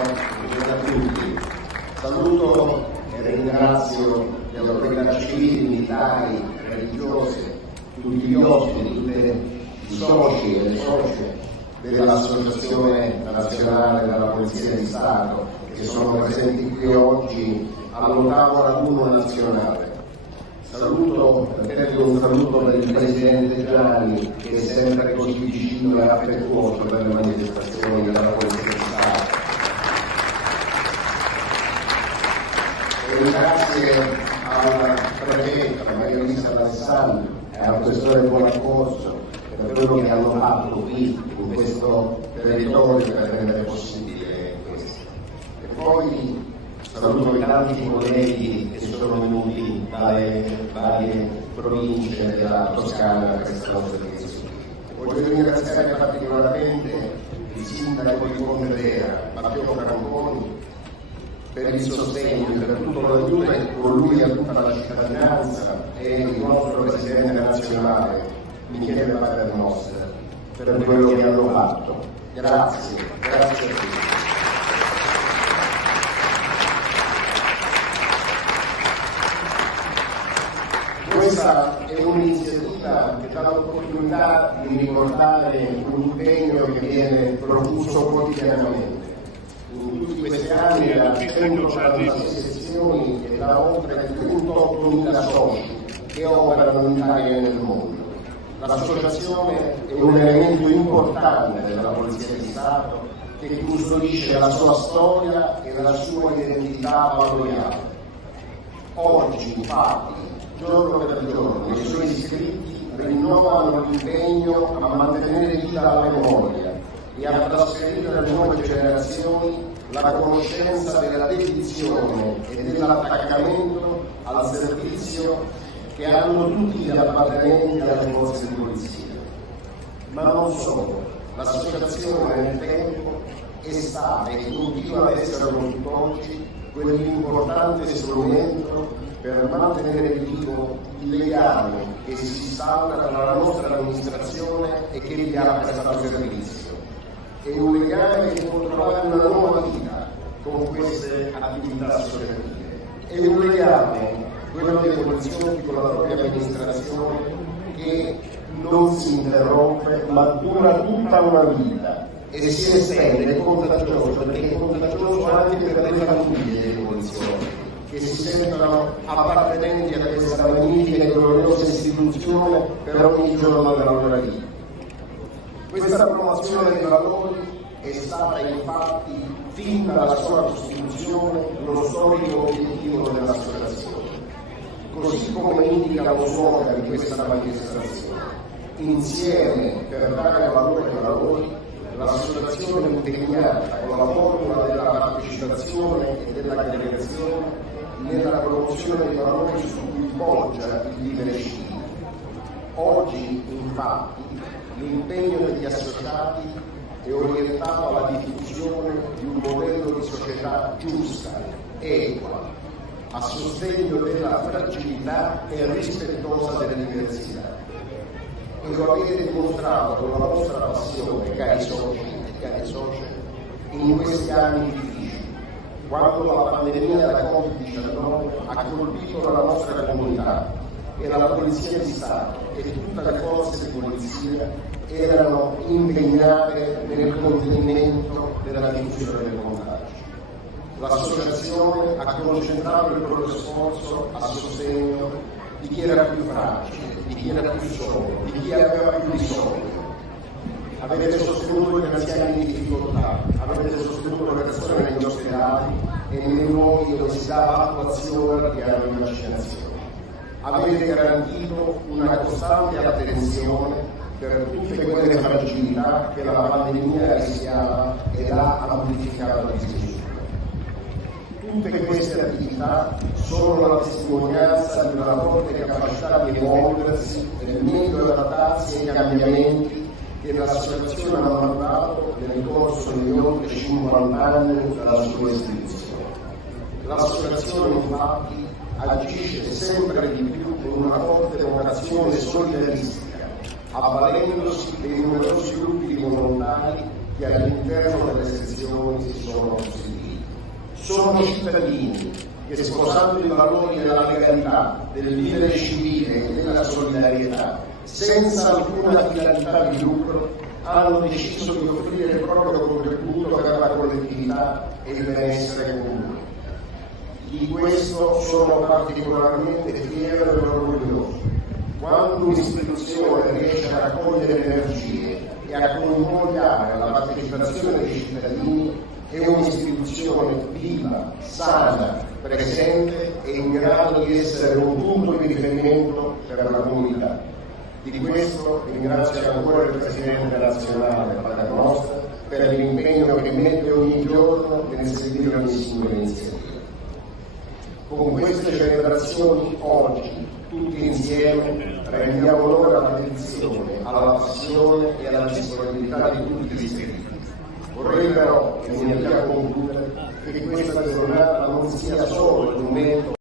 buongiorno a tutti. Saluto e ringrazio le autorità civili, militari, religiose, tutti gli ospiti, tutti i soci e le socie dell'Associazione Nazionale della Polizia di Stato che sono presenti qui oggi all'8° raduno nazionale. Saluto, un saluto per il Presidente Gianni, che è sempre così vicino e affettuoso per le manifestazioni della Polizia di Stato. E grazie alla Prefetta Maria Luisa D'Alessandro e al Questore Buonaccorso per quello che hanno fatto qui in questo territorio per rendere possibile questo. E poi saluto i tanti colleghi che sono venuti dalle varie province della Toscana per questa nostra discussione. Voglio ringraziare particolarmente il sindaco di Pontedera, Matteo Franconi, per il sostegno, per tutto l'aiuto e con lui a tutta la cittadinanza e il nostro Presidente nazionale, Michele Paternoster, per quello che hanno fatto. Grazie, grazie a tutti. Questa è un'iniziativa che dà l'opportunità di ricordare un impegno che viene profuso quotidianamente. In tutti questi anni da 146 sezioni e da oltre 38.000 soci che operano in Italia e nel mondo. L'associazione è un elemento importante della Polizia di Stato che custodisce la sua storia e la sua identità valoriale. Oggi, infatti, giorno per giorno, i suoi iscritti rinnovano l'impegno a mantenere viva la memoria e a trasferire alle nuove generazioni la conoscenza della dedizione e dell'attaccamento al servizio che hanno tutti gli appartenenti alle forze di polizia. Ma non solo, l'associazione nel tempo è stata e continua ad essere tutt'oggi quell'importante strumento per mantenere vivo il legame che si instaura tra la nostra amministrazione e che gli ha prestato servizio. È un legame che può trovare una nuova vita con queste attività associative. È un legame, quello dei poliziotti con la propria amministrazione, che non si interrompe ma dura tutta una vita e si estende, è contagioso, perché è contagioso anche per le famiglie dei poliziotti, che si sentono appartenenti a questa magnifica e gloriosa istituzione per ogni giorno della loro vita. Questa promozione dei valori è stata infatti fin dalla sua costituzione lo storico obiettivo dell'associazione, così come indica lo slogan di questa manifestazione. Insieme per dare valore ai valori, l'associazione è impegnata con la formula della partecipazione e dell'aggregazione nella promozione dei valori su cui poggia il vivere civile. Oggi, infatti, l'impegno degli associati è orientato alla diffusione di un modello di società giusta, equa, a sostegno della fragilità e rispettosa delle diversità. E lo avete dimostrato con la vostra passione, cari soci e cari socie, in questi anni difficili, quando la pandemia da Covid-19 ha colpito la nostra comunità e la Polizia di Stato e tutte le forze di polizia erano impegnate nel contenimento della diffusione del contagio. L'associazione ha concentrato il proprio sforzo a sostegno di chi era più fragile, di chi era più solo, di chi aveva più bisogno. Avete sostenuto gli anziani in difficoltà, avete sostenuto le persone negli ospedali e nei luoghi dove si dava attuazione al piano di vaccinazione. Avete garantito una costante attenzione per tutte quelle fragilità che la pandemia rischiava ed ha amplificato la discussione. Tutte queste attività sono la testimonianza di una forte capacità di evolversi e meglio adattarsi ai cambiamenti che l'associazione ha maturato nel corso degli oltre 50 anni dalla sua istituzione. L'associazione infatti agisce sempre di più con una forte vocazione solidaristica, avvalendosi dei numerosi gruppi di volontari che all'interno delle sezioni si sono costituiti. sono cittadini che, sposando i valori della legalità, del vivere civile e della solidarietà, senza alcuna finalità di lucro, hanno deciso di offrire il proprio contributo per la collettività e il benessere comune. Di questo sono particolarmente fiero e orgoglioso. Quando un'istituzione riesce a raccogliere le energie e a convogliare la partecipazione dei cittadini, è un'istituzione viva, sana, presente e in grado di essere un punto di riferimento per la comunità. Di questo ringrazio ancora il Presidente nazionale Paternoster per l'impegno che mette ogni giorno nel seguire ogni singola iniziativa. Con queste celebrazioni oggi, tutti insieme, rendiamo onore alla dedizione, alla passione e alla disponibilità di tutti gli iscritti. Vorrei però, che mi avvia a concludere, che questa giornata non sia solo il momento